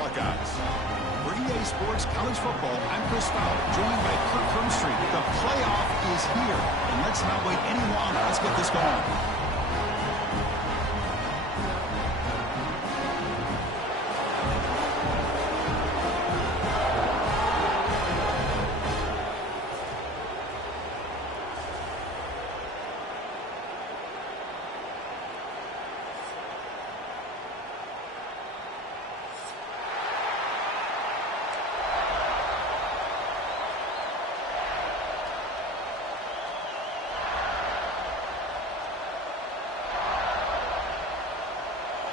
Buckeyes. For EA Sports College Football, I'm Chris Fowler, joined by Kirk Hermstreet. The playoff is here, and let's not wait any longer. Let's get this going.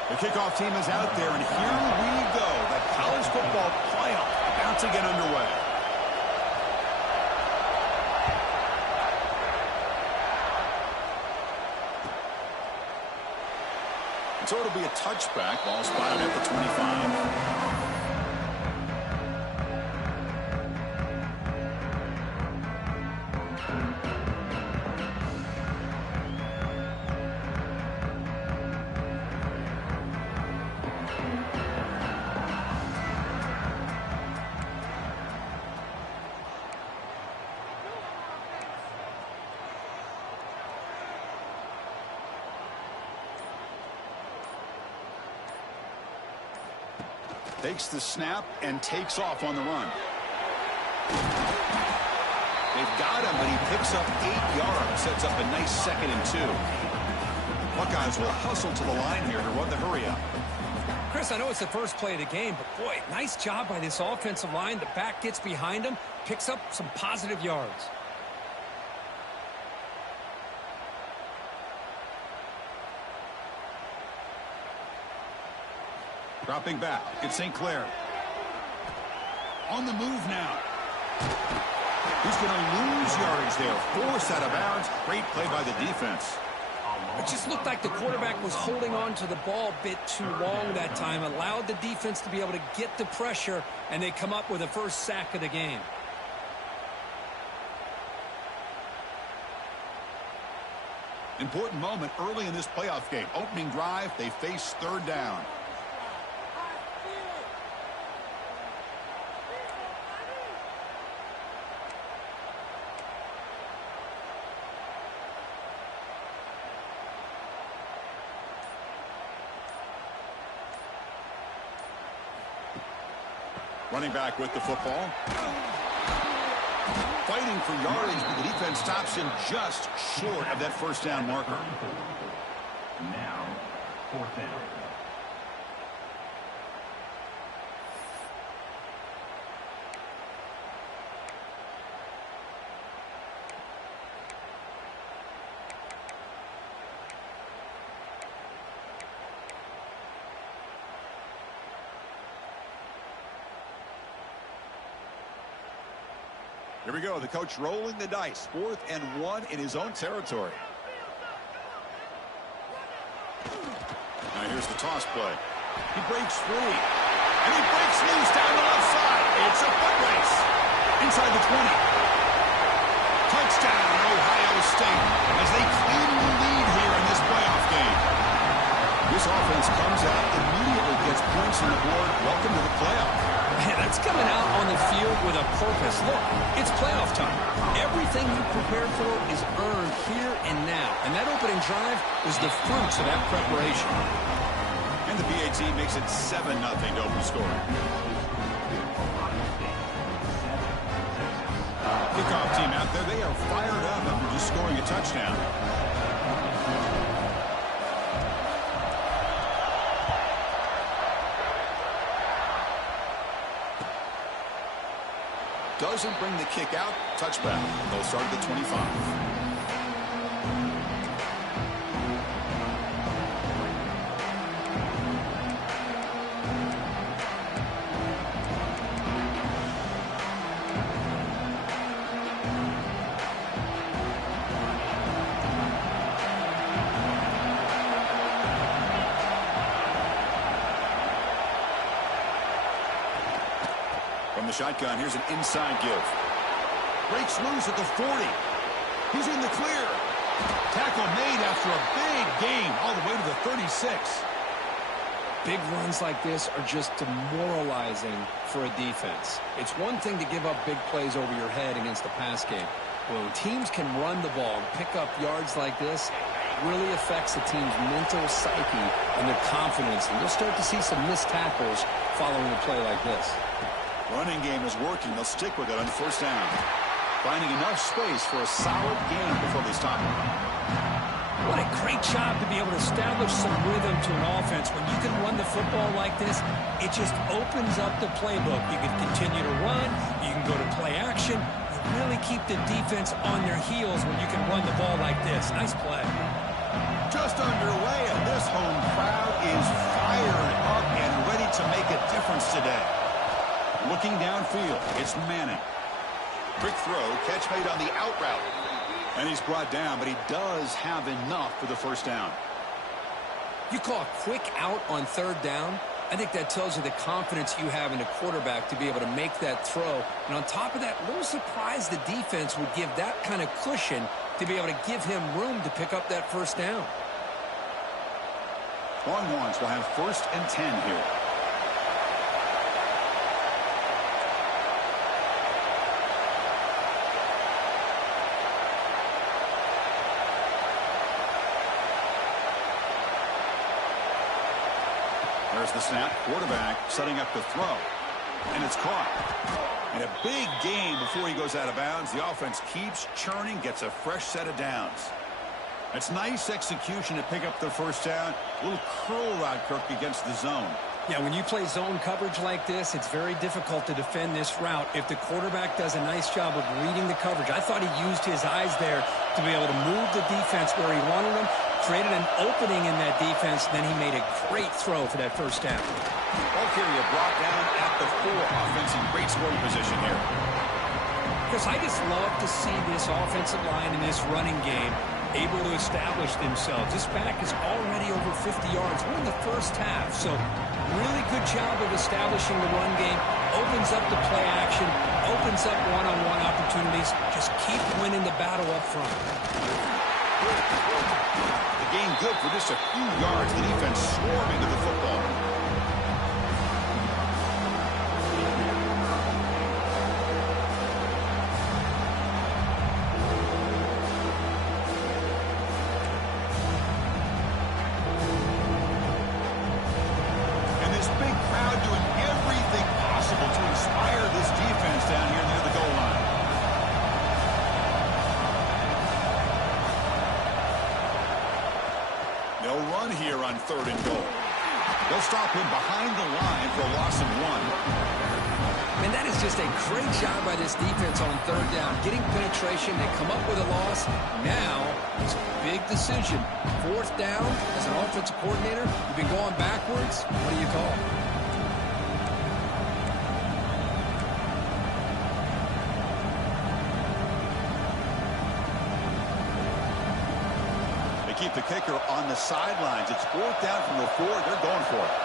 The kickoff team is out there, and here we go. The college football playoff about to get underway. And so it'll be a touchback. Ball spotted at the 25. Takes the snap and takes off on the run. They've got him, but he picks up 8 yards. Sets up a nice 2nd and 2. Buckeyes will hustle to the line here to run the hurry up. Chris, I know it's the first play of the game, but boy, nice job by this offensive line. The back gets behind him, picks up some positive yards. Dropping back, it's St. Clair. On the move now. He's going to lose yardage there. Forced out of bounds. Great play by the defense. It just looked like the quarterback was holding on to the ball a bit too long that time. Allowed the defense to be able to get the pressure, and they come up with the first sack of the game. Important moment early in this playoff game. Opening drive, they face 3rd down. Running back with the football. Fighting for yardage, but the defense stops him just short of that 1st down marker. Now, 4th down. Here we go. The coach rolling the dice. 4th and 1 in his own territory. Now here's the toss play. He breaks free. And he breaks loose down the left side. It's a foot race. Inside the 20. Touchdown, Ohio State, as they claim the lead here in this playoff game. This offense comes out, immediately gets points on the board. Welcome to the playoff. That's coming out on the field with a purpose. Look, it's playoff time. Everything you prepared for is earned here and now. And that opening drive was the fruits of that preparation. And the BAT makes it 7-0 to open scoring. Kickoff team out there, they are fired up after just scoring a touchdown. Doesn't bring the kick out. Touchback. They'll start at the 25. From the shotgun, here's an inside give. Breaks loose at the 40. He's in the clear. Tackle made after a big gain all the way to the 36. Big runs like this are just demoralizing for a defense. It's one thing to give up big plays over your head against the pass game. But when teams can run the ball and pick up yards like this, it really affects the team's mental psyche and their confidence. And you'll start to see some missed tackles following a play like this. Running game is working. They'll stick with it on first down. Finding enough space for a solid gain before they stop it. What a great job to be able to establish some rhythm to an offense. When you can run the football like this, it just opens up the playbook. You can continue to run. You can go to play action. You really keep the defense on their heels when you can run the ball like this. Nice play. Just underway, and this home crowd is fired up and ready to make a difference today. Looking downfield, it's Manning. Quick throw, catch made on the out route. And he's brought down, but he does have enough for the first down. You call a quick out on third down? I think that tells you the confidence you have in the quarterback to be able to make that throw. And on top of that, a little surprised the defense would give that kind of cushion to be able to give him room to pick up that first down. Longhorns will have 1st and 10 here. There's the snap. Quarterback setting up the throw. And it's caught. And a big gain before he goes out of bounds. The offense keeps churning, gets a fresh set of downs. It's nice execution to pick up the first down. A little curl route, Kirk, against the zone. Yeah, when you play zone coverage like this, it's very difficult to defend this route if the quarterback does a nice job of reading the coverage. I thought he used his eyes there to be able to move the defense where he wanted them, created an opening in that defense, then he made a great throw for that first down. Ball carrier brought down at the 4. Offense in great scoring position here. Chris, I just love to see this offensive line in this running game able to establish themselves. This back is already over 50 yards. We're in the first half, so really good job of establishing the run game. Opens up the play action, opens up one-on-one opportunities. Just keep winning the battle up front. The game good for just a few yards. The defense swarming to the football. And this big crowd doing everything possible to inspire this defense down here near the goal line. They'll run here on 3rd and goal. They'll stop him behind the line for a loss of 1. And that is just a great job by this defense on 3rd down. Getting penetration, they come up with a loss. Now, it's a big decision. 4th down, as an offensive coordinator, you've been going backwards. What do you call? Keep the kicker on the sidelines. It's 4th down from the 4. They're going for it.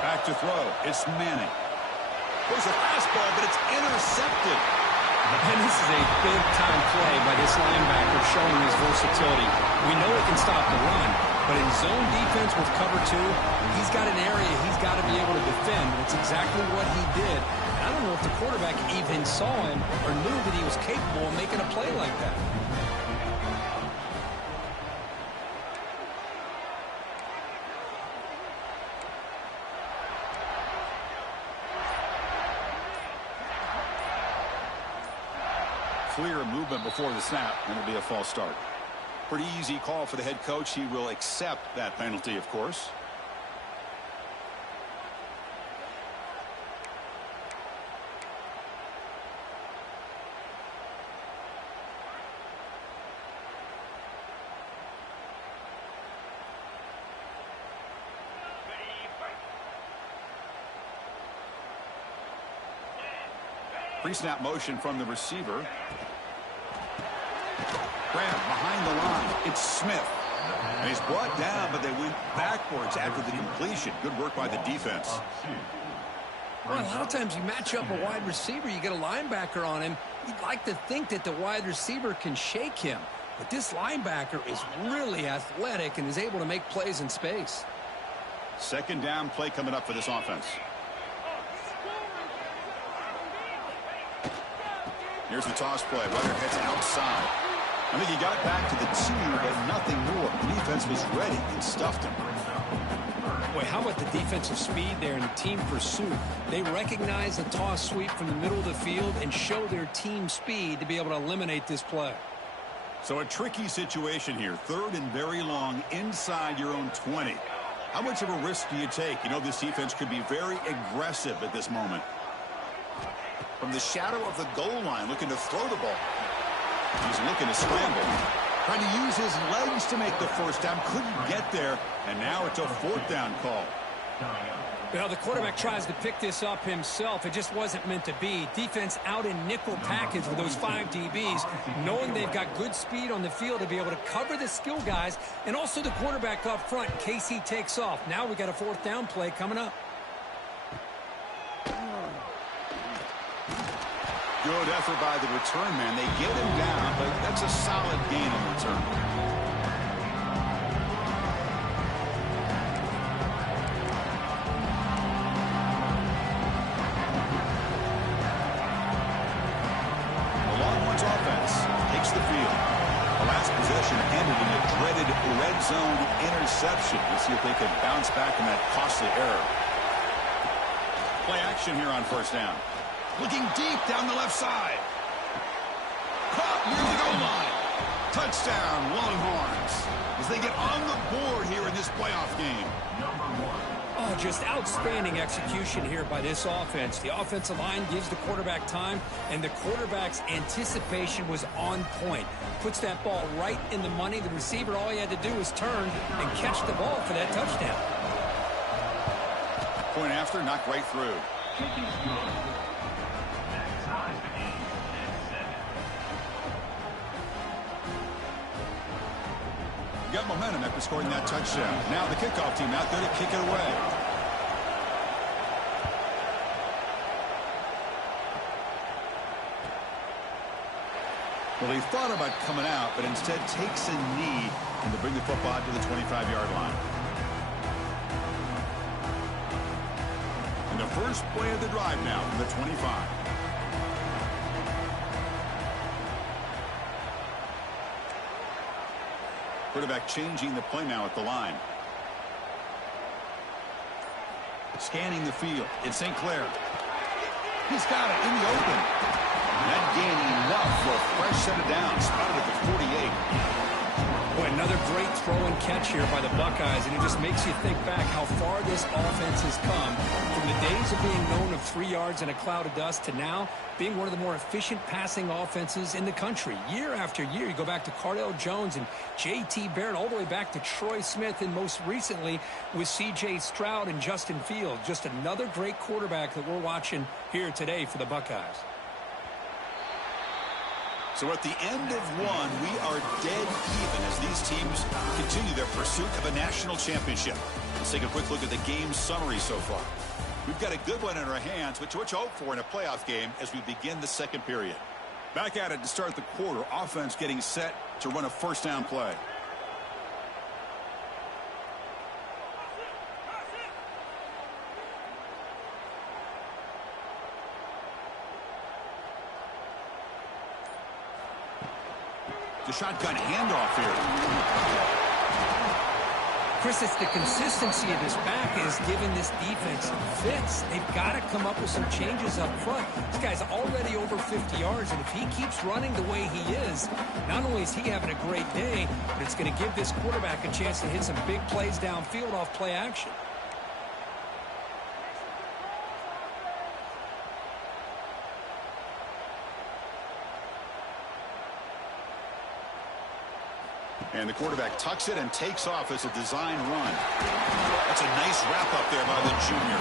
Back to throw. It's Manning. There's a fastball, but it's intercepted. And this is a big-time play by this linebacker showing his versatility. We know he can stop the run, but in zone defense with cover 2, he's got an area he's got to be able to defend. It's exactly what he did. I don't know if the quarterback even saw him or knew that he was capable of making a play like that. Clear movement before the snap, and it'll be a false start. Pretty easy call for the head coach. He will accept that penalty, of course. Pre-snap motion from the receiver. Grab behind the line. It's Smith. And he's brought down, but they went backwards after the completion. Good work by the defense. Well, a lot of times you match up a wide receiver, you get a linebacker on him. You'd like to think that the wide receiver can shake him. But this linebacker is really athletic and is able to make plays in space. Second down play coming up for this offense. Here's the toss play. Runner heads outside. I think he got back to the 2, but nothing more. The defense was ready and stuffed him. Boy, how about the defensive speed there in the team pursuit? They recognize the toss sweep from the middle of the field and show their team speed to be able to eliminate this play. So a tricky situation here. 3rd and very long inside your own 20. How much of a risk do you take? You know this defense could be very aggressive at this moment. From the shadow of the goal line, looking to throw the ball. He's looking to scramble. Trying to use his legs to make the first down. Couldn't get there. And now it's a 4th down call. Well, the quarterback tries to pick this up himself. It just wasn't meant to be. Defense out in nickel package with those 5 DBs, knowing they've got good speed on the field to be able to cover the skill guys and also the quarterback up front in case he takes off. Now we got a 4th down play coming up. Good effort by the return man. They get him down, but that's a solid gain on return. The Longhorns offense takes the field. The last possession ended in a dreaded red zone interception. Let's see if they can bounce back from that costly error. Play action here on 1st down. Looking deep down the left side. Caught near the goal line. Touchdown, Longhorns. As they get on the board here in this playoff game. Oh, just outstanding execution here by this offense. The offensive line gives the quarterback time, and the quarterback's anticipation was on point. Puts that ball right in the money. The receiver, all he had to do was turn and catch the ball for that touchdown. Point after, knocked right through. Got momentum after scoring that touchdown. Now the kickoff team out there to kick it away. Well, he thought about coming out, but instead takes a knee and to bring the football to the 25-yard line. And the first play of the drive now from the 25. Quarterback changing the play now at the line. Scanning the field. It's St. Clair. He's got it in the open. That gain enough for a fresh set of downs. Spotted at the 48. Boy, another great throw and catch here by the Buckeyes, and it just makes you think back how far this offense has come from the days of being known of 3 yards in a cloud of dust to now being one of the more efficient passing offenses in the country. Year after year, you go back to Cardale Jones and J.T. Barrett, all the way back to Troy Smith, and most recently with C.J. Stroud and Justin Fields. Just another great quarterback that we're watching here today for the Buckeyes. So at the end of one, we are dead even as these teams continue their pursuit of a national championship. Let's take a quick look at the game summary so far. We've got a good one in our hands, but what you hope for in a playoff game as we begin the second period. Back at it to start the quarter. Offense getting set to run a 1st down play. The shotgun handoff here. Chris, it's the consistency of this back is giving this defense fits. They've got to come up with some changes up front. This guy's already over 50 yards, and if he keeps running the way he is, not only is he having a great day, but it's going to give this quarterback a chance to hit some big plays downfield off play action. And the quarterback tucks it and takes off as a design run. That's a nice wrap up there by the junior.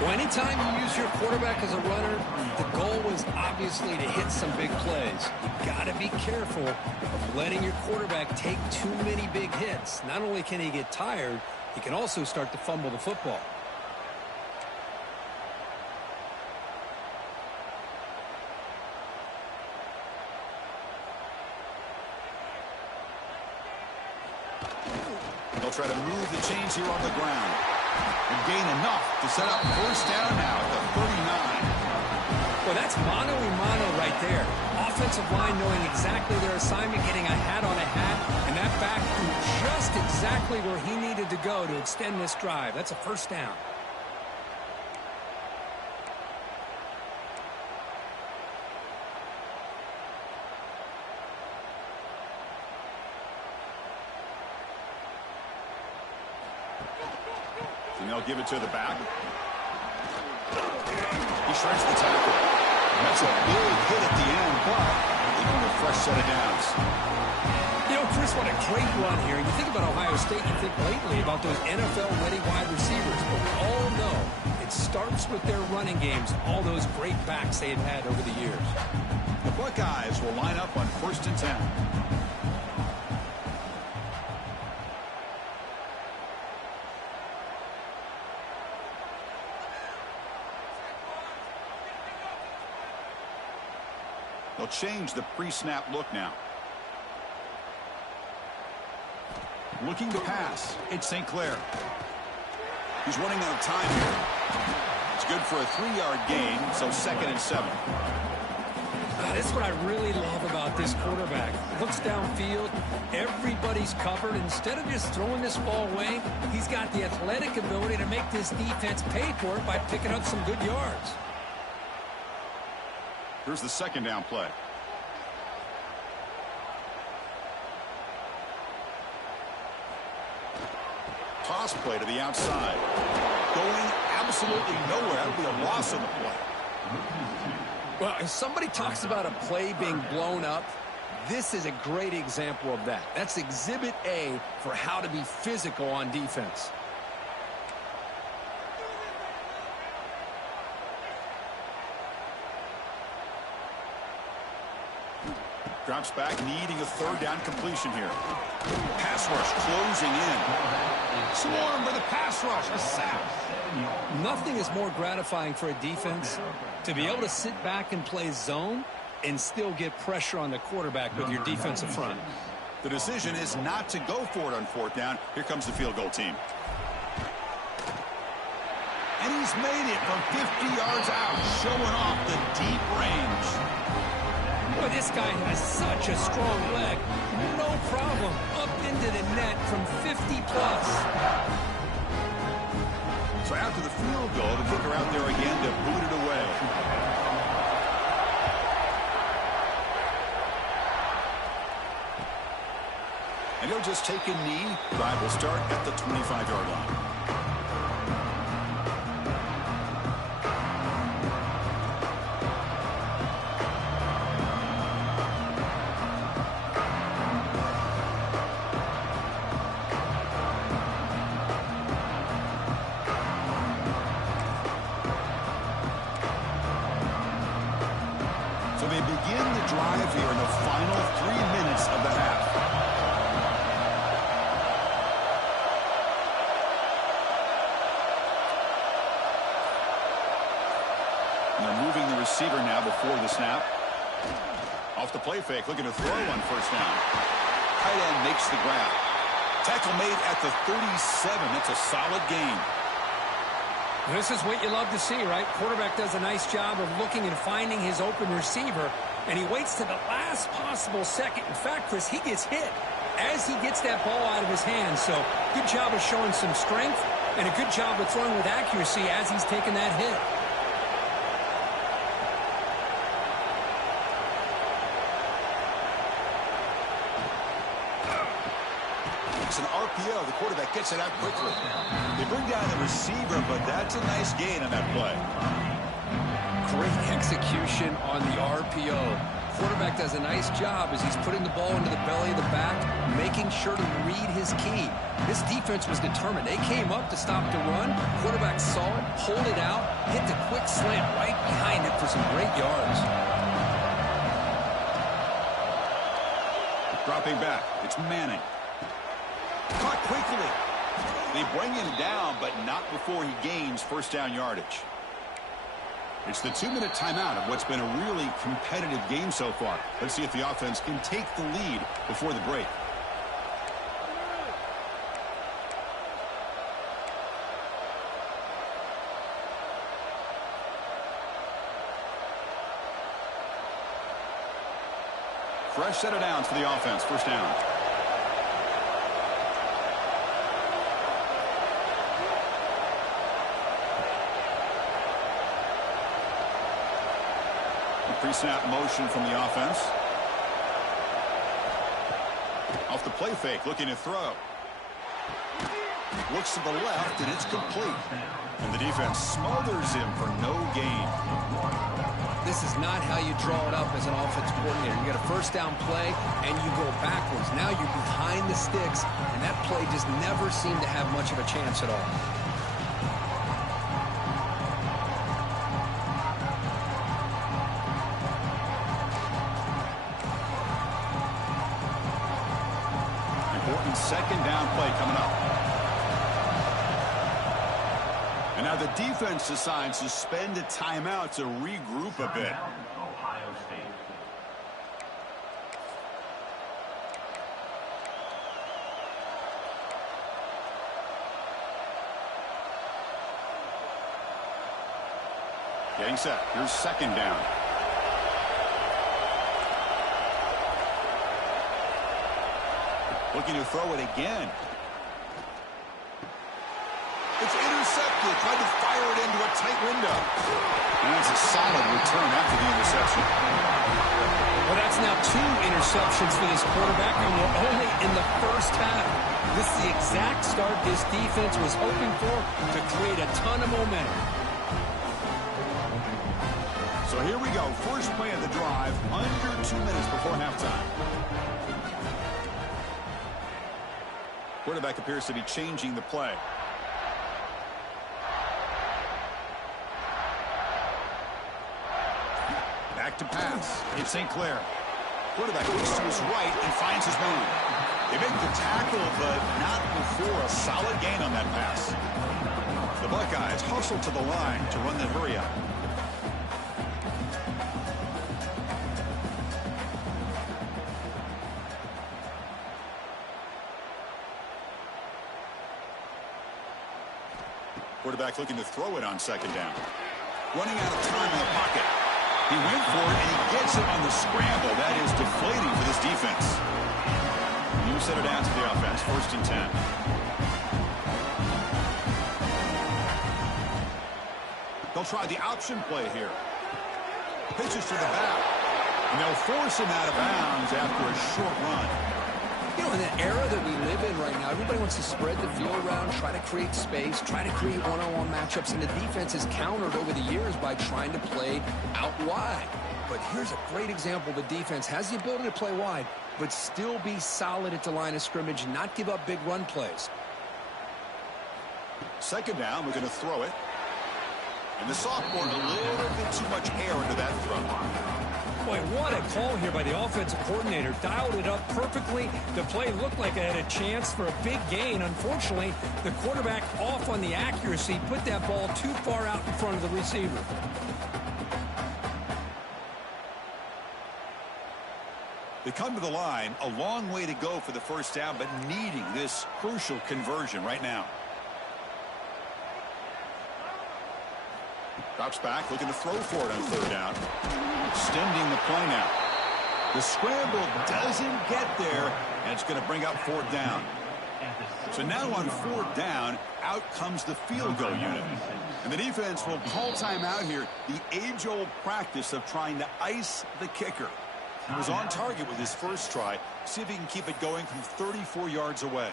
Well, anytime you use your quarterback as a runner, the goal was obviously to hit some big plays. You got to be careful of letting your quarterback take too many big hits. Not only can he get tired, he can also start to fumble the football. They'll try to move the chains here on the ground. And gain enough to set up first down now at the 39. Well, that's mano-a-mano right there. Offensive line knowing exactly their assignment, getting a hat on a hat, and that back threw just exactly where he needed to go to extend this drive. That's a first down. And they'll give it to the back. He shreds the tackle. That's a big hit at the end, but even a fresh set of downs. You know, Chris, what a great run here. You think about Ohio State, you think lately about those NFL-ready wide receivers, but we all know it starts with their running games, all those great backs they have had over the years. The Buckeyes will line up on 1st and 10. They'll change the pre-snap look now. Looking to pass. It's St. Clair. He's running out of time here. It's good for a 3-yard gain, so 2nd and 7. This is what I really love about this quarterback. Looks downfield, everybody's covered. Instead of just throwing this ball away, he's got the athletic ability to make this defense pay for it by picking up some good yards. Here's the 2nd down play. Toss play to the outside. Going absolutely nowhere. That'll be a loss on the play. Well, if somebody talks about a play being blown up, this is a great example of that. That's exhibit A for how to be physical on defense. Drops back, needing a 3rd down completion here. Pass rush closing in. Swarm for the pass rush. A sack. Nothing is more gratifying for a defense to be able to sit back and play zone and still get pressure on the quarterback with your defensive front. The decision is not to go for it on 4th down. Here comes the field goal team. And he's made it from 50 yards out, showing off the deep range. Boy, this guy has such a strong leg. No problem. Up into the net from 50-plus. So after the field goal, the kicker out there again to boot it away. And he'll just take a knee. Drive will start at the 25-yard line. So they begin the drive here in the final 3 minutes of the half. And they're moving the receiver now before the snap. Off the play fake, looking to throw on 1st down. Tight end makes the grab. Tackle made at the 37. That's a solid gain. This is what you love to see, right? Quarterback does a nice job of looking and finding his open receiver, and he waits to the last possible second. In fact, Chris, he gets hit as he gets that ball out of his hands. So good job of showing some strength and a good job of throwing with accuracy as he's taking that hit. It's an RPO. The quarterback gets it out quickly. They bring down the receiver, but that's a nice gain on that play. Great execution on the RPO. Quarterback does a nice job as he's putting the ball into the belly of the back, making sure to read his key. This defense was determined. They came up to stop the run. Quarterback saw it, pulled it out, hit the quick slant right behind it for some great yards. Dropping back. It's Manning. Caught quickly. They bring him down, but not before he gains 1st down yardage. It's the 2-minute timeout of what's been a really competitive game so far. Let's see if the offense can take the lead before the break. Fresh set of downs for the offense. First down. Pre-snap motion from the offense. Off the play fake, looking to throw. Looks to the left, and it's complete. And the defense smothers him for no gain. This is not how you draw it up as an offensive coordinator. You got a first down play, and you go backwards. Now you're behind the sticks, and that play just never seemed to have much of a chance at all. Second down play coming up. And now the defense decides to spend a timeout to regroup a bit. Ohio State. Getting set. Here's second down. Looking to throw it again. It's intercepted. Tried to fire it into a tight window. And that's a solid return after the interception. Well, that's now 2 interceptions for this quarterback, and we're only in the first half. This is the exact start this defense was hoping for to create a ton of momentum. So here we go. First play of the drive, under 2 minutes before halftime. Quarterback appears to be changing the play. Back to pass. It's St. Clair. Quarterback looks to his right and finds his man. They make the tackle, but not before a solid gain on that pass. The Buckeyes hustle to the line to run the hurry up. Quarterback looking to throw it on second down. Running out of time in the pocket. He went for it, and he gets it on the scramble. That is deflating for this defense. New set of downs for the offense. First and 10. They'll try the option play here. Pitches to the back. And they'll force him out of bounds after a short run. You know, in the era that we live in right now, everybody wants to spread the field around, try to create space, try to create one-on-one matchups, and the defense is countered over the years by trying to play out wide. But here's a great example. The defense has the ability to play wide, but still be solid at the line of scrimmage and not give up big run plays. Second down, we're going to throw it. And the sophomore, a little bit too much air into that throw. Boy, what a call here by the offensive coordinator. Dialed it up perfectly. The play looked like it had a chance for a big gain. Unfortunately, the quarterback off on the accuracy, put that ball too far out in front of the receiver. They come to the line, a long way to go for the first down, but needing this crucial conversion right now. Drops back, looking to throw for it on third down. Extending the play now. The scramble doesn't get there, and it's going to bring up fourth down. So now on fourth down, out comes the field goal unit. And the defense will call timeout here, the age-old practice of trying to ice the kicker. He was on target with his first try. See if he can keep it going from 34 yards away.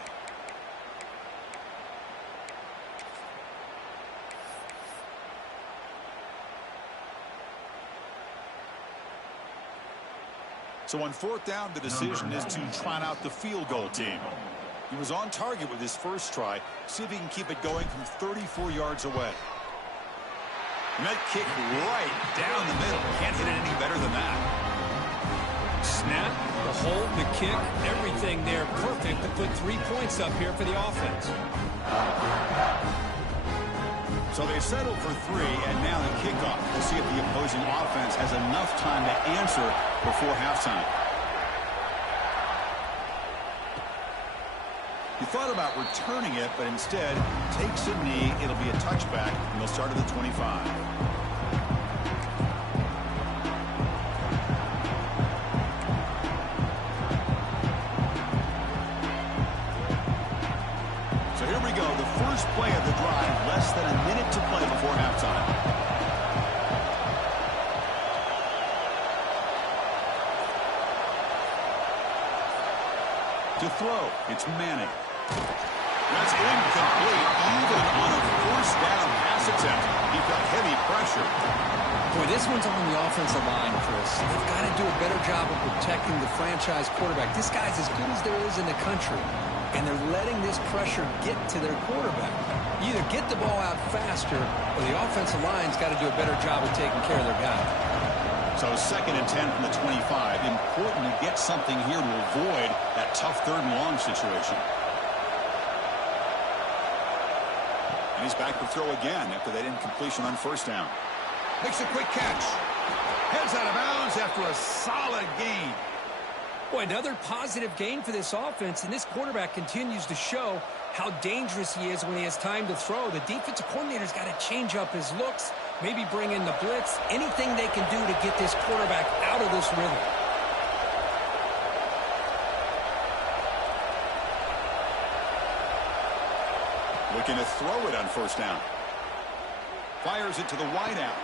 So on fourth down, the decision is to trot out the field goal team. He was on target with his first try. See if he can keep it going from 34 yards away. And that kick right down the middle. Can't hit it any better than that. Snap, the hold, the kick, everything there perfect to put 3 points up here for the offense. So they settled for 3, and now the kickoff. We'll see if the opposing offense has enough time to answer before halftime. He thought about returning it, but instead takes a knee. It'll be a touchback, and they'll start at the 25. To throw, it's Manning. That's incomplete. Even on a first down pass attempt, he felt heavy pressure. Boy, this one's on the offensive line, Chris. They've got to do a better job of protecting the franchise quarterback. This guy's as good as there is in the country, and they're letting this pressure get to their quarterback. You either get the ball out faster, or the offensive line's got to do a better job of taking care of their guy. So 2nd and 10 from the 25. Important to get something here to avoid that tough 3rd and long situation. And he's back to throw again after that incompletion on first down. Makes a quick catch. Heads out of bounds after a solid gain. Boy, another positive gain for this offense, and this quarterback continues to show how dangerous he is when he has time to throw. The defensive coordinator's got to change up his looks, maybe bring in the blitz, anything they can do to get this quarterback out of this rhythm. Looking to throw it on first down. Fires it to the wideout.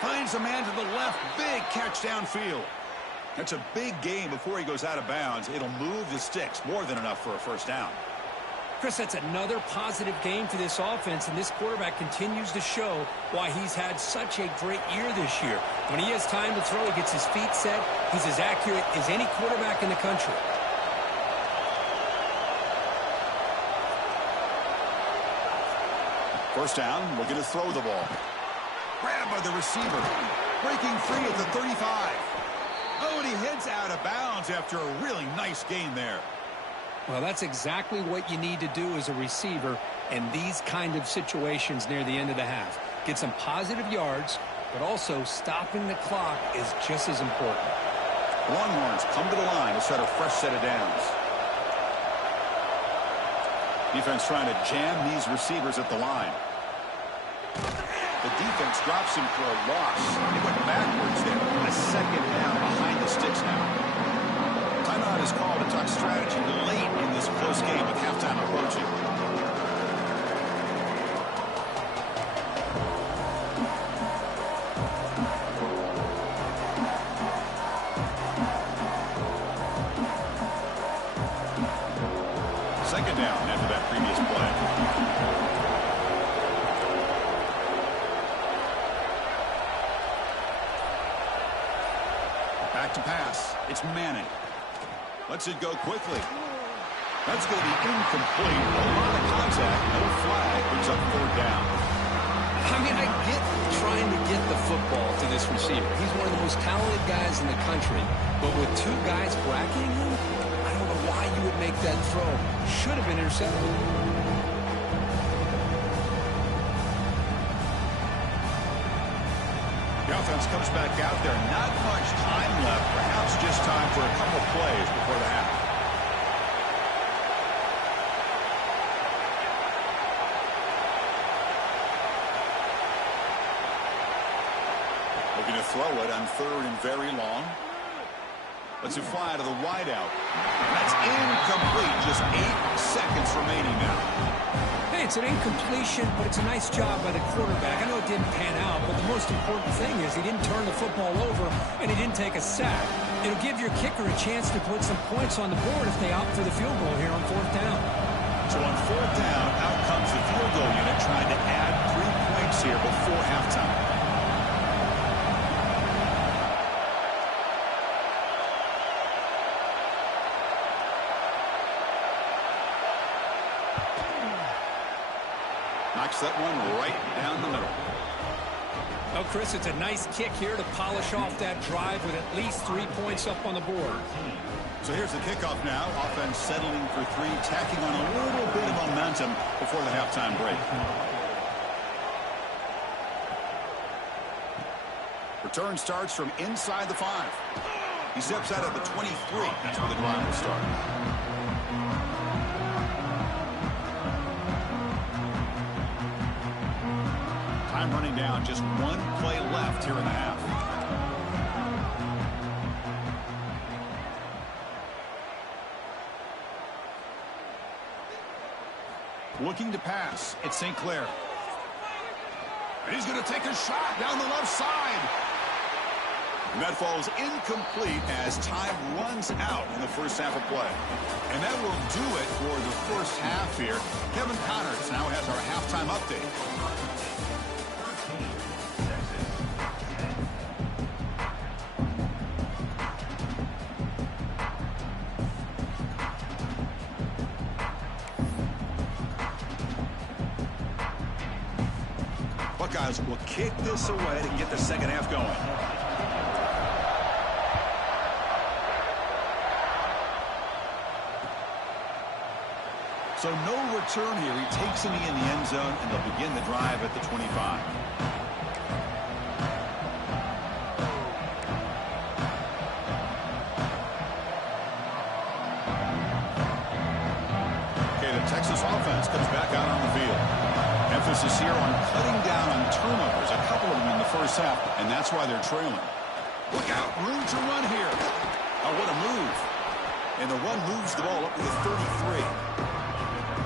Finds a man to the left. Big catch downfield. That's a big gain before he goes out of bounds. It'll move the sticks. More than enough for a first down. Chris, that's another positive game for this offense, and this quarterback continues to show why he's had such a great year this year. When he has time to throw, he gets his feet set. He's as accurate as any quarterback in the country. First down, looking to throw the ball. Grabbed by the receiver. Breaking free at the 35. Oh, and he heads out of bounds after a really nice gain there. Well, that's exactly what you need to do as a receiver in these kind of situations near the end of the half. Get some positive yards, but also stopping the clock is just as important. Longhorns come to the line to set a fresh set of downs. Defense trying to jam these receivers at the line. The defense drops him for a loss. He went backwards there. A second down behind the sticks now. Timeout is called to talk strategy late in this close game with halftime approaching. Second down after that previous play. Back to pass. It's Manning. Lets it go quickly. That's going to be incomplete. A lot of contact. No flag. Brings up 3rd down. I mean, I get trying to get the football to this receiver. He's one of the most talented guys in the country. But with 2 guys bracketing him, I don't know why you would make that throw. Should have been intercepted. The offense comes back out there. Not much time left. Perhaps just time for a couple plays before the half. Looking to throw it on 3rd and very long. Lets it fly to the wideout. That's incomplete. Just 8 seconds remaining now. Hey, it's an incompletion, but it's a nice job by the quarterback. I know it didn't pan out, but the most important thing is he didn't turn the football over and he didn't take a sack. It'll give your kicker a chance to put some points on the board if they opt for the field goal here on 4th down. So on 4th down, out comes the field goal unit trying to add 3 points here before halftime. Knocks that one right down the middle. Oh, Chris, it's a nice kick here to polish off that drive with at least 3 points up on the board. So here's the kickoff now. Offense settling for 3, tacking on a little bit of momentum before the halftime break. Return starts from inside the 5. He steps out at the 23. That's where the drive will start. Time running down, just 1 play left here in the half. Looking to pass, it's St. Clair. And he's going to take a shot down the left side. And that falls incomplete as time runs out in the first half of play. And that will do it for the first half here. Kevin Connors now has our halftime update. Buckeyes will kick this away to get the second half going. So no return here. He takes me in the end zone, and they'll begin the drive at the 25. Okay, the Texas offense comes back out on the field. Emphasis here on cutting down on turnovers, a couple of them in the first half, and that's why they're trailing. Look out, room to run here. Oh, what a move. And the run moves the ball up to the 33.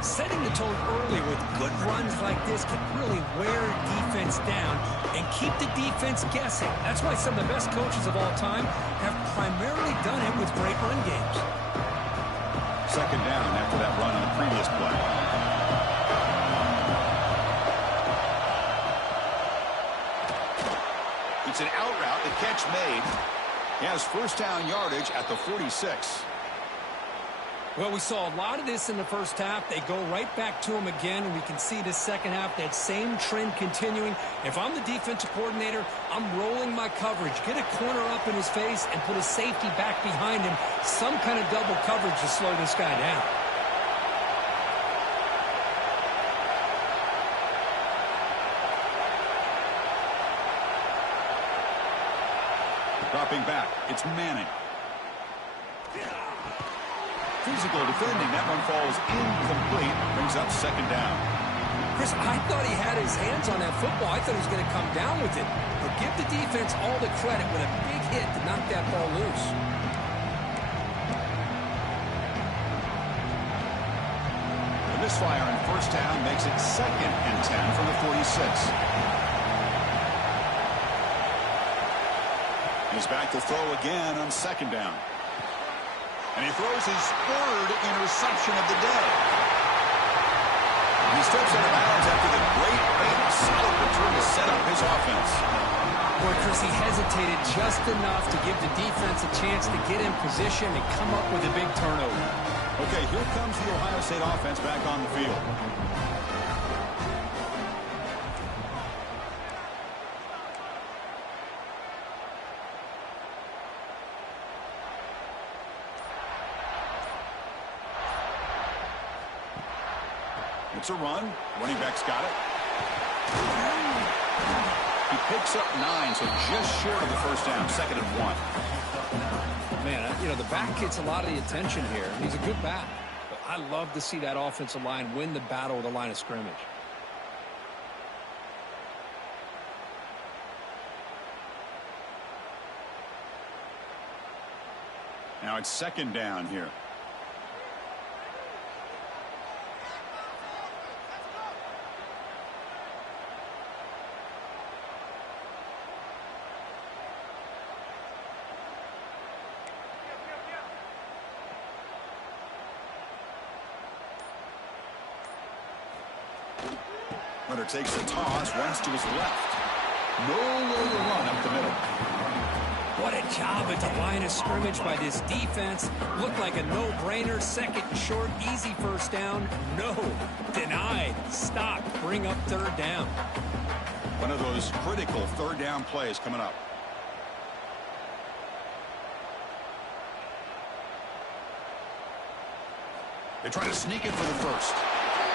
Setting the tone early with good runs like this can really wear defense down and keep the defense guessing. That's why some of the best coaches of all time have primarily done it with great run games. Second down after that run on the previous play. It's an out route. The catch made. He has first down yardage at the 46. Well, we saw a lot of this in the first half. They go right back to him again, and we can see the second half, that same trend continuing. If I'm the defensive coordinator, I'm rolling my coverage. Get a corner up in his face and put a safety back behind him. Some kind of double coverage to slow this guy down. Dropping back, it's Manning. Physical defending. That one falls incomplete. Brings up second down. Chris, I thought he had his hands on that football. I thought he was going to come down with it. But give the defense all the credit with a big hit to knock that ball loose. The misfire in first down makes it 2nd and 10 from the 46. He's back to throw again on second down. And he throws his 3rd interception of the day. And he steps out of bounds after the great, solid return to set up his offense. Boy, Chris, he hesitated just enough to give the defense a chance to get in position and come up with a big turnover. Okay, here comes the Ohio State offense back on the field. It's a run. Running back's got it. He picks up 9, so just short of the first down. 2nd and 1. Man, you know, the back gets a lot of the attention here. He's a good back. But I love to see that offensive line win the battle with the line of scrimmage. Now it's 2nd down here. Runner takes the toss, runs to his left. Nowhere to run up the middle. What a job at the line of scrimmage by this defense. Looked like a no-brainer. 2nd and short, easy first down. No, denied. Stop, bring up 3rd down. One of those critical 3rd down plays coming up. They try to sneak it for the first.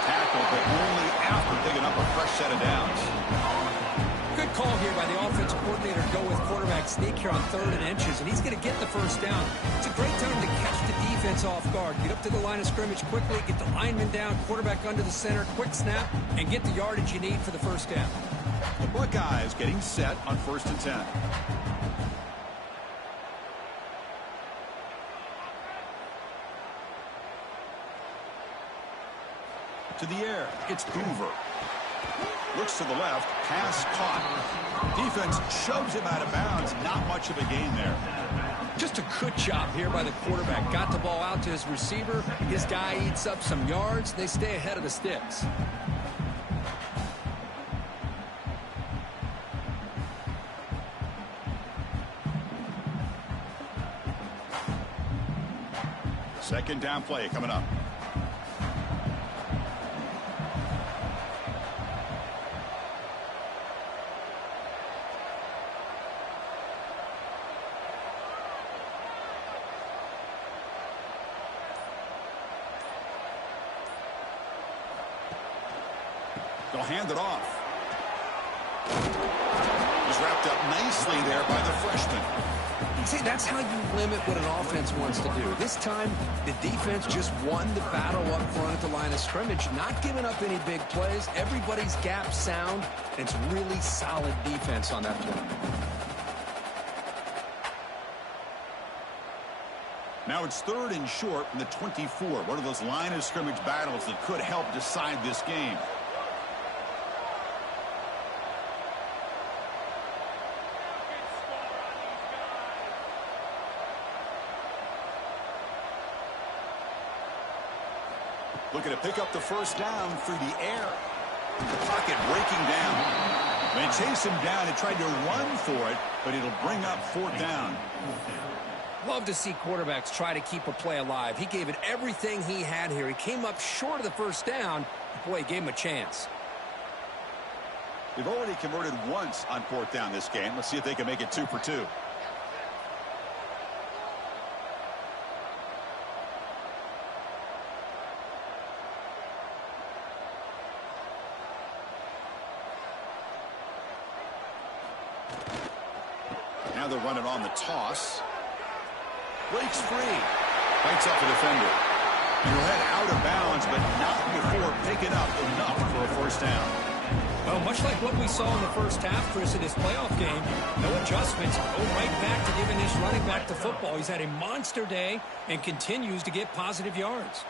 Tackle, but only after picking up a fresh set of downs. Good call here by the offensive coordinator to go with quarterback sneak here on 3rd and inches, and he's going to get the first down. It's a great time to catch the defense off guard. Get up to the line of scrimmage quickly, get the lineman down, quarterback under the center, quick snap, and get the yardage you need for the first down. The Buckeyes getting set on 1st and 10. To the air, it's Hoover. Looks to the left. Pass caught. Defense shoves him out of bounds. Not much of a gain there. Just a good job here by the quarterback. Got the ball out to his receiver. His guy eats up some yards. They stay ahead of the sticks. Second down play coming up. They'll hand it off. He's wrapped up nicely there by the freshman. See, that's how you limit what an offense wants to do. This time, the defense just won the battle up front at the line of scrimmage, not giving up any big plays. Everybody's gap sound. It's really solid defense on that play. Now it's 3rd and short from the 24. One of those line of scrimmage battles that could help decide this game. Looking to pick up the first down through the air. The pocket breaking down. They chase him down and tried to run for it, but it'll bring up 4th down. Love to see quarterbacks try to keep a play alive. He gave it everything he had here. He came up short of the first down. Boy, he gave him a chance. They've already converted once on 4th down this game. Let's see if they can make it 2 for 2. Now they're running on the toss. Breaks free. Bites up the defender. And he'll head out of bounds, but not before picking up enough for a first down. Well, much like what we saw in the first half, Chris, in his playoff game, no adjustments. Go right back to giving this running back the football. He's had a monster day and continues to get positive yards.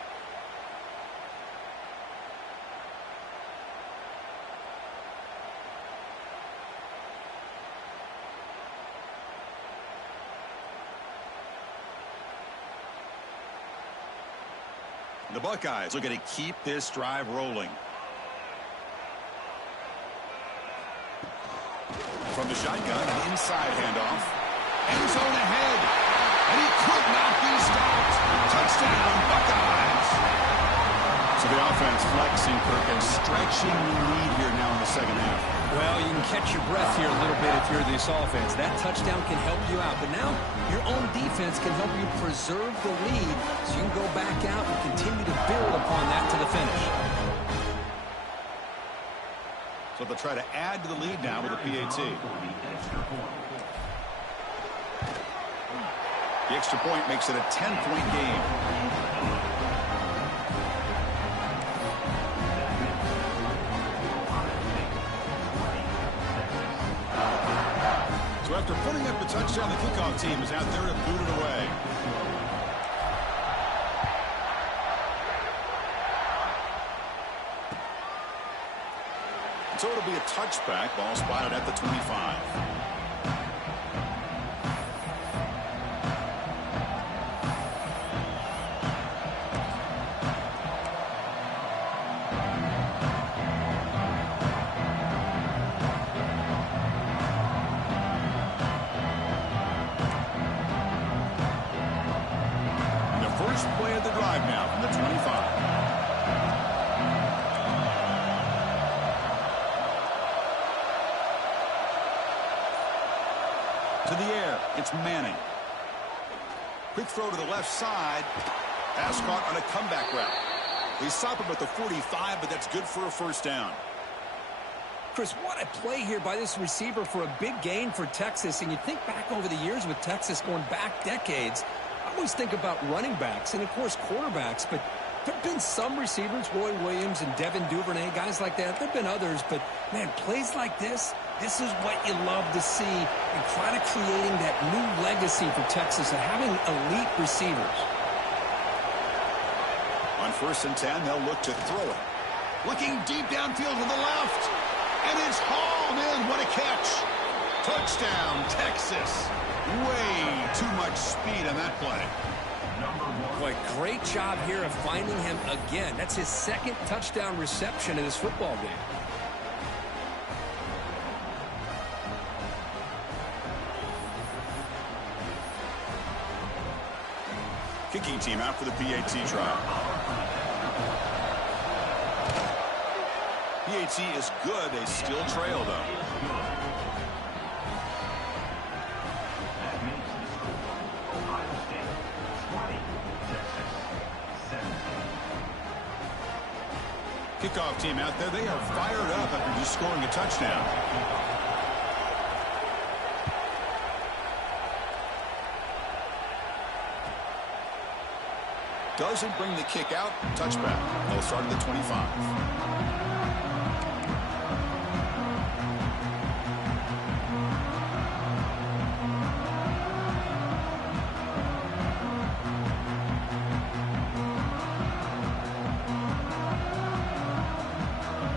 The Buckeyes looking to keep this drive rolling. From the shotgun, an inside handoff. End zone ahead. And he could not be stopped. Touchdown, Buckeyes. So the offense flexing, Kirk, and stretching the lead here now in the second half. Well, you can catch your breath here a little bit if you're this offense. That touchdown can help you out. But now your own defense can help you preserve the lead so you can go back out and continue to build upon that to the finish. So they'll try to add to the lead now with a PAT. The extra point makes it a 10-point game. So after putting up the touchdown, the kickoff team is out there to boot it away. So it'll be a touchback. Ball spotted at the 25. First play of the drive now from the 25. To the air, it's Manning. Quick throw to the left side. Pass caught on a comeback route. They stop him at the 45, but that's good for a first down. Chris, what a play here by this receiver for a big gain for Texas. And you think back over the years with Texas going back decades, I always think about running backs and, of course, quarterbacks. But there have been some receivers, Roy Williams and Devin Duvernay, guys like that. There have been others. But, man, plays like this is what you love to see and kind of creating that new legacy for Texas of having elite receivers. On 1st and 10, they'll look to throw it. Looking deep downfield to the left. what a catch. Touchdown, Texas. Way too much speed on that play. Boy, great job here of finding him again. That's his second touchdown reception in this football game. Kicking team out for the PAT trial. PAT is good. They still trail, though. Kickoff team out there. They are fired up after just scoring a touchdown. Doesn't bring the kick out. Touchback. They'll start at the 25.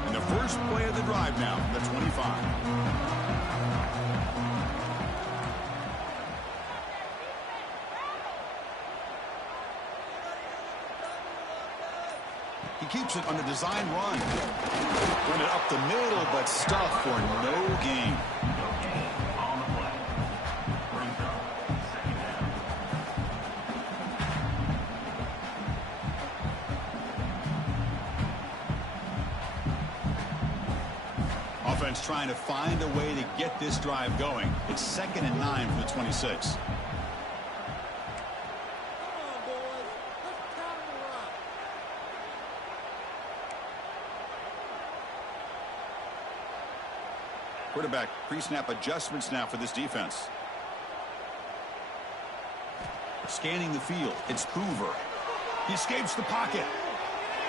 And the first play of the drive now from the 25. He keeps it on the design run. Run it up the middle, but stuffed for no gain. Offense trying to find a way to get this drive going. It's 2nd and 9 from the 26. Quarterback pre-snap adjustments now for this defense. Scanning the field. It's Hoover. He escapes the pocket.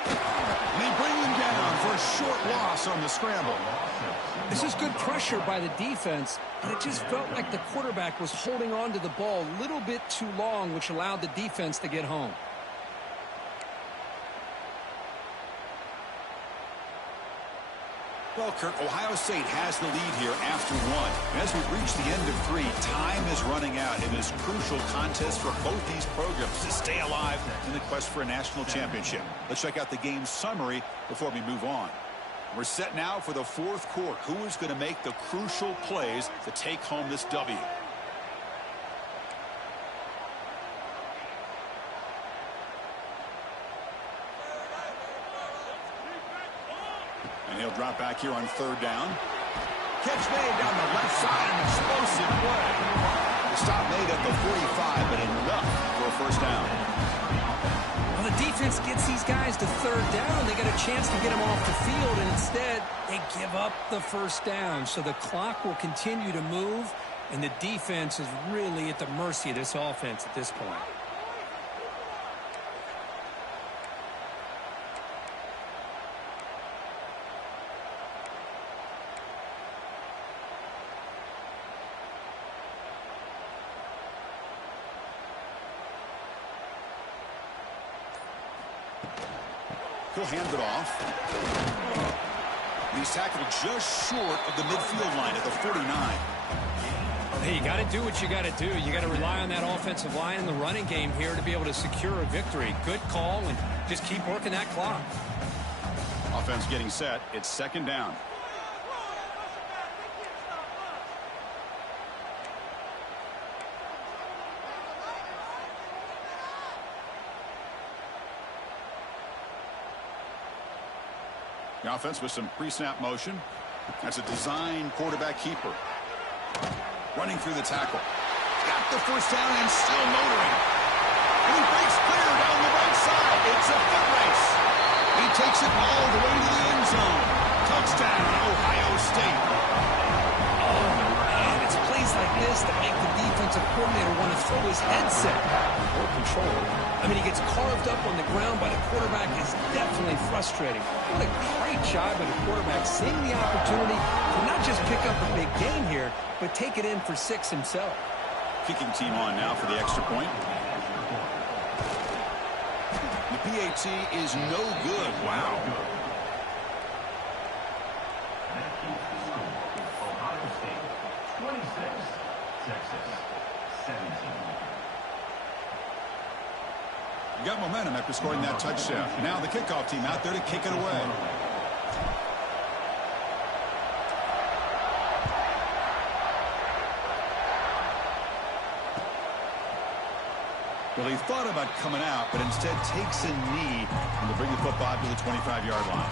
And they bring him down for a short loss on the scramble. This is good pressure by the defense, but it just felt like the quarterback was holding on to the ball a little bit too long, which allowed the defense to get home. Well, Kirk, Ohio State has the lead here after 1. And as we reach the end of 3, time is running out in this crucial contest for both these programs to stay alive in the quest for a national championship. Let's check out the game summary before we move on. We're set now for the 4th quarter. Who is going to make the crucial plays to take home this W? And he'll drop back here on 3rd down. Catch made down the left side, an explosive play. The stop made at the 45, but enough for a 1st down. Well, the defense gets these guys to 3rd down. They got a chance to get them off the field, and instead they give up the 1st down. So the clock will continue to move, and the defense is really at the mercy of this offense at this point. He'll hand it off. He's tackled just short of the midfield line at the 49. Hey, you got to do what you got to do. You got to rely on that offensive line in the running game here to be able to secure a victory. Good call, and just keep working that clock. Offense getting set. It's 2nd down. The offense with some pre-snap motion. That's a design quarterback keeper. Running through the tackle. Got the 1st down and still motoring. And he breaks clear down the right side. It's a foot race. He takes it all the way to the end zone. Touchdown, Ohio State. Oh, man, it's plays like this that make the defensive coordinator want to throw his headset. More control. I mean, he gets carved up on the ground by the quarterback. Is definitely frustrating. What a great job by the quarterback seeing the opportunity to not just pick up a big gain here, but take it in for 6 himself. Kicking team on now for the extra point. The PAT is no good. Wow. Texas 17. You got momentum after scoring that touchdown. Now the kickoff team out there to kick it away. Well, he thought about coming out, but instead takes a knee and to bring the football to the 25-yard line.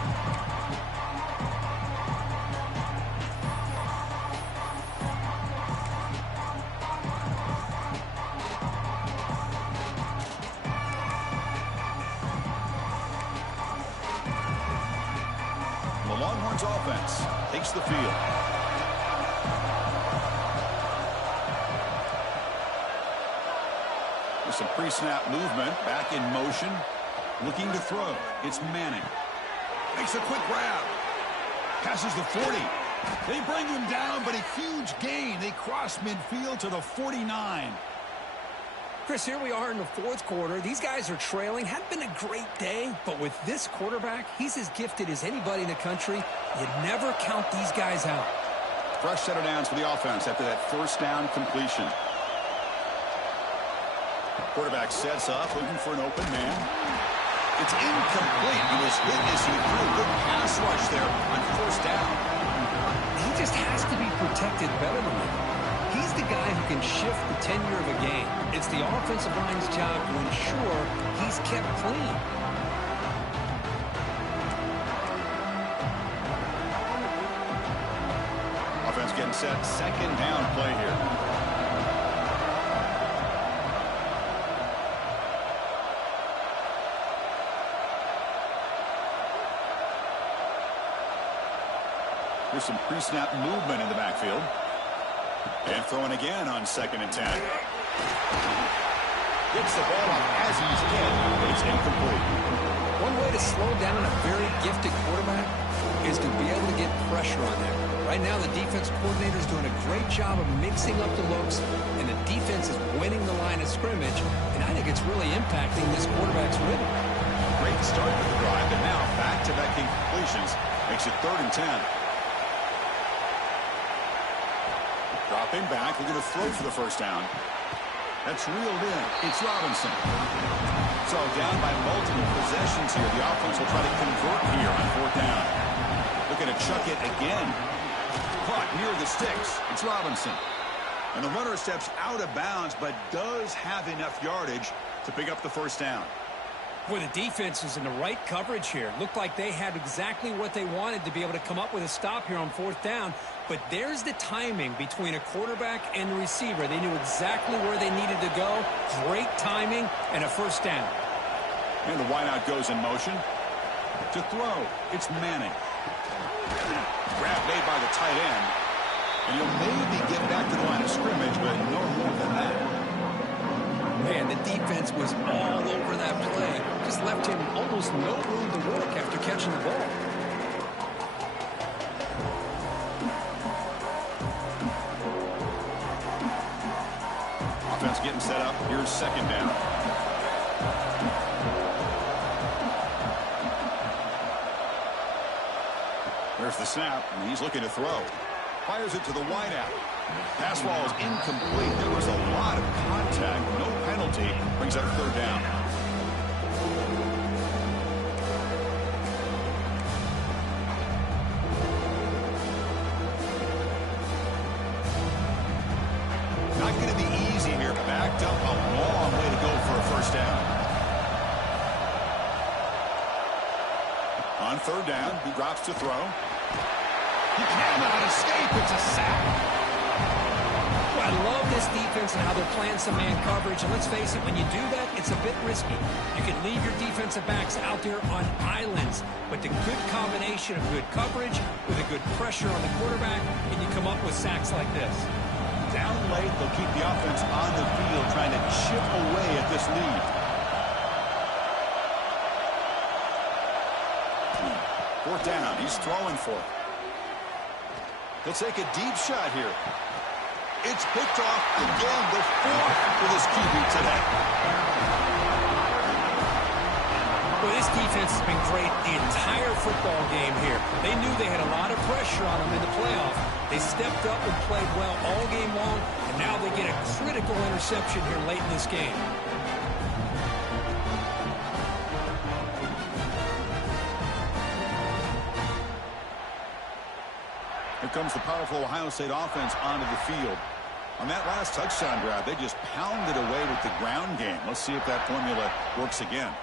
The Longhorns offense takes the field. With some pre-snap movement, back in motion, looking to throw. It's Manning. Makes a quick grab. Passes the 40. They bring him down, but a huge gain. They cross midfield to the 49. Chris, here we are in the fourth quarter. These guys are trailing. Hadn't been a great day, but with this quarterback, he's as gifted as anybody in the country. You never count these guys out. Fresh set of downs for the offense after that first down completion. Quarterback sets up, looking for an open man. It's incomplete. He was hit as he threw a good pass rush there on first down. He just has to be protected better than that. He's the guy who can shift the tenure of a game. It's the offensive line's job to ensure he's kept clean. Offense getting set. Second down play here. Here's some pre-snap movement in the backfield. And throwing again on 2nd and 10. Gets the ball off as he's hit, but it's incomplete. One way to slow down a very gifted quarterback is to be able to get pressure on them. Right now, the defense coordinator is doing a great job of mixing up the looks, and the defense is winning the line of scrimmage, and I think it's really impacting this quarterback's rhythm. Great start to the drive, and now back-to-back incompletions makes it 3rd and 10. Dropping back, we're going to throw for the first down. That's reeled in. It's Robinson. So down by multiple possessions here. The offense will try to convert here on 4th down. Looking to chuck it again. Caught near the sticks. It's Robinson. And the runner steps out of bounds, but does have enough yardage to pick up the first down. Boy, the defense is in the right coverage here. Looked like they had exactly what they wanted to be able to come up with a stop here on 4th down. But there's the timing between a quarterback and the receiver. They knew exactly where they needed to go. Great timing and a first down. And the wideout goes in motion. To throw, it's Manning. Grab made by the tight end. And you'll maybe get back to the line of scrimmage, but no more than that. Man, the defense was all over that play. Just left him almost no room to work after catching the ball. Offense getting set up. Here's 2nd down. There's the snap, and he's looking to throw. Fires it to the wideout. Pass ball is incomplete. There was a lot of contact. No penalty. Brings up 3rd down. Not going to be easy here. Backed up a long way to go for a first down. On 3rd down, he drops to throw. He cannot escape. It's a sack. Well, I love this defense and how they're playing some man coverage. And let's face it, when you do that, it's a bit risky. You can leave your defensive backs out there on islands. But the good combination of good coverage with a good pressure on the quarterback, and you come up with sacks like this. Down late, they'll keep the offense on the field trying to chip away at this lead. Fourth down, he's throwing for it. He'll take a deep shot here. It's picked off again, the 4th for this QB today. Well, this defense has been great the entire football game here. They knew they had a lot of pressure on them in the playoff. They stepped up and played well all game long, and now they get a critical interception here late in this game. Here comes the powerful Ohio State offense onto the field. On that last touchdown drive, they just pounded away with the ground game. Let's see if that formula works again.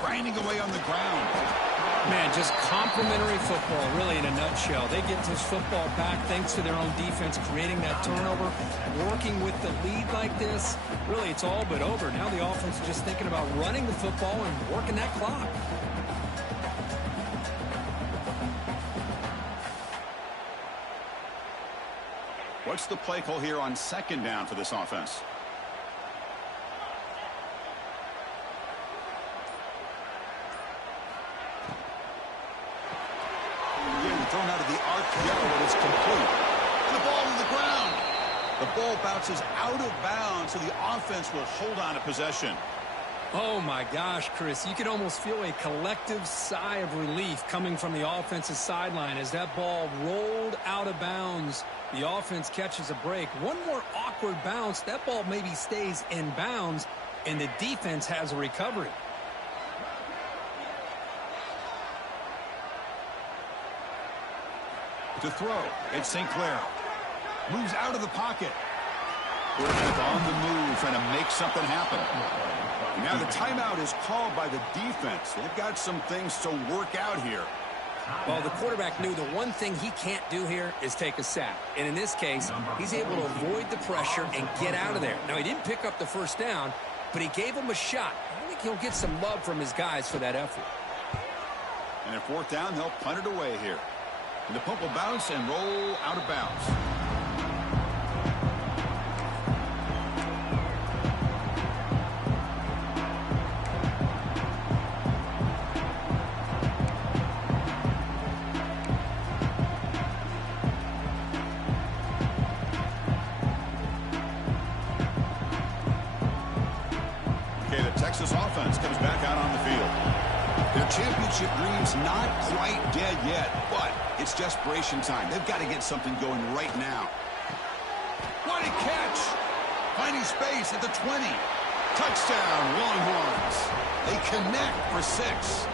Grinding away on the ground. Man, just complimentary football, really, in a nutshell. They get this football back thanks to their own defense, creating that turnover, working with the lead like this. Really, it's all but over. Now the offense is just thinking about running the football and working that clock. What's the play call here on second down for this offense? Thrown out of the RPO, and it's complete. And the ball to the ground. The ball bounces out of bounds, so the offense will hold on to possession. Oh, my gosh, Chris. You could almost feel a collective sigh of relief coming from the offensive sideline as that ball rolled out of bounds. The offense catches a break. One more awkward bounce. That ball maybe stays in bounds, and the defense has a recovery. To throw, it's St. Clair. Moves out of the pocket. Quarterback on the move, trying to make something happen. Now the timeout is called by the defense. They've got some things to work out here. Well, the quarterback knew the one thing he can't do here is take a sack. And in this case, he's able to avoid the pressure and get out of there. Now, he didn't pick up the first down, but he gave him a shot. I think he'll get some love from his guys for that effort. And at fourth down, they'll punt it away here. And the punt will bounce and roll out of bounds. Okay, the Texas offense comes back out on the field. Their championship dream's not quite dead yet, but it's desperation time. They've got to get something going right now. What a catch! Finding space at the 20. Touchdown, Longhorns. They connect for 6.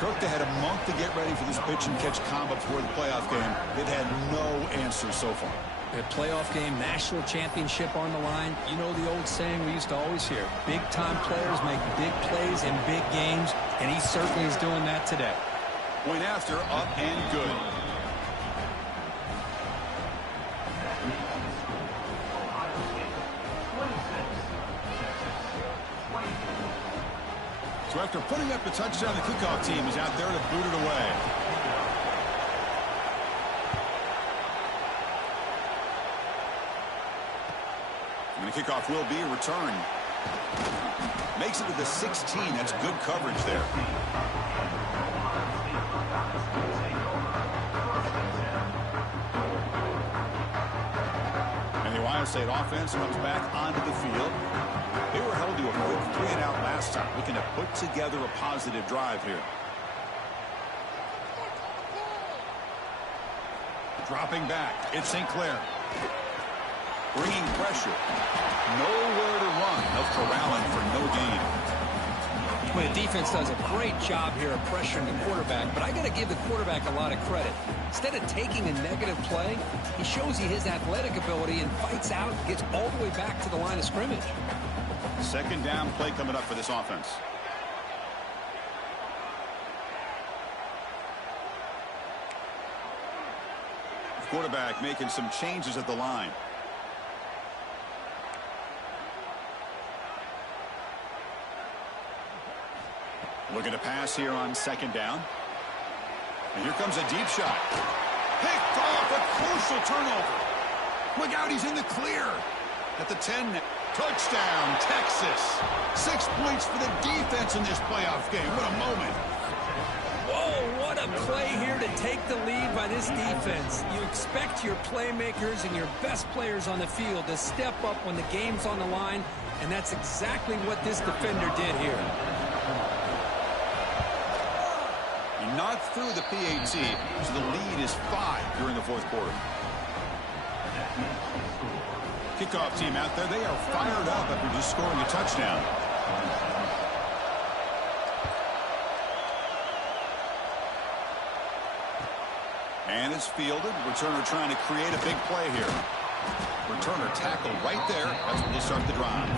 Kirk, they had a month to get ready for this pitch and catch combo before the playoff game. They've had no answers so far. A playoff game, national championship on the line. You know the old saying we used to always hear. Big-time players make big plays in big games, and he certainly is doing that today. Point after, up and good. So after putting up the touchdown, the kickoff team is out there to boot it away. And the kickoff will be returned. Makes it to the 16. That's good coverage there. And the Ohio State offense comes back onto the field. They were held to a quick 3-and-out last time, looking to put together a positive drive here. Dropping back, it's St. Clair. Bringing pressure. Nowhere to run. They'll corral him for no gain. Well, the defense does a great job here of pressuring the quarterback, but I got to give the quarterback a lot of credit. Instead of taking a negative play, he shows you his athletic ability and fights out and gets all the way back to the line of scrimmage. Second down play coming up for this offense. Quarterback making some changes at the line. Looking to pass here on second down. And here comes a deep shot. Picked off, a crucial turnover. Look out, he's in the clear. At the 10, touchdown, Texas. 6 points for the defense in this playoff game. What a moment. Whoa, what a play here to take the lead by this defense. You expect your playmakers and your best players on the field to step up when the game's on the line, and that's exactly what this defender did here. through the PAT, so the lead is 5 here in the fourth quarter. Kickoff team out there. They are fired up after just scoring a touchdown. And it's fielded. Returner trying to create a big play here. Returner tackled right there. That's when they start the drive.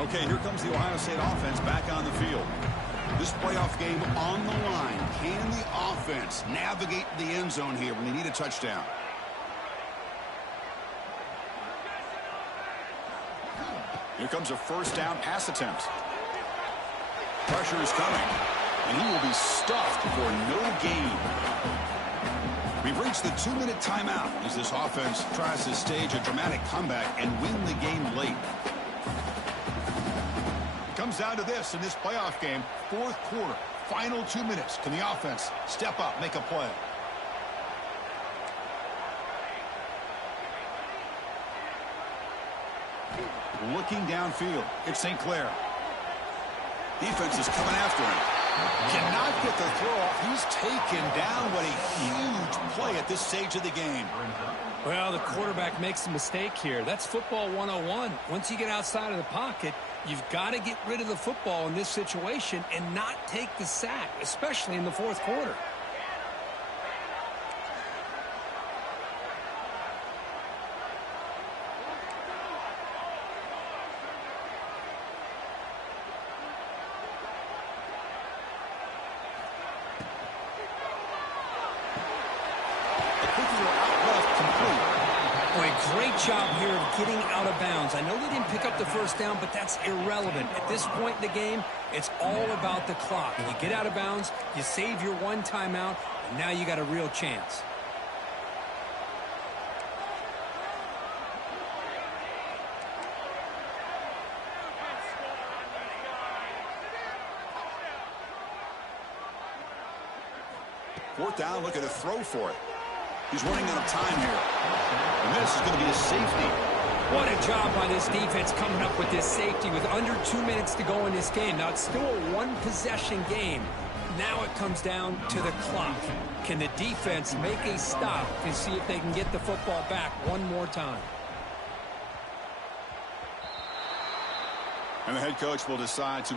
Okay, here comes the Ohio State offense back on the field. This playoff game on the line. Can the offense navigate the end zone here when they need a touchdown? Here comes a first down pass attempt. Pressure is coming, and he will be stuffed for no gain. We've reached the 2-minute timeout as this offense tries to stage a dramatic comeback and win the game late. It comes down to this in this playoff game, fourth quarter, final 2 minutes. Can the offense step up, make a play? Looking downfield, it's St. Clair. Defense is coming after him. Cannot get the throw off. He's taken down. What a huge play at this stage of the game. Well, the quarterback makes a mistake here. That's football 101. Once you get outside of the pocket, you've got to get rid of the football in this situation and not take the sack, especially in the fourth quarter. Great job here of getting out of bounds. I know they didn't pick up the first down, but that's irrelevant. At this point in the game, it's all about the clock. You get out of bounds, you save your one timeout, and now you got a real chance. Fourth down, look at a throw for it. He's running out of time here. And this is going to be a safety. What a job by this defense coming up with this safety with under 2 minutes to go in this game. Now, it's still a one-possession game. Now it comes down to the clock. Can the defense make a stop and see if they can get the football back one more time? And the head coach will decide to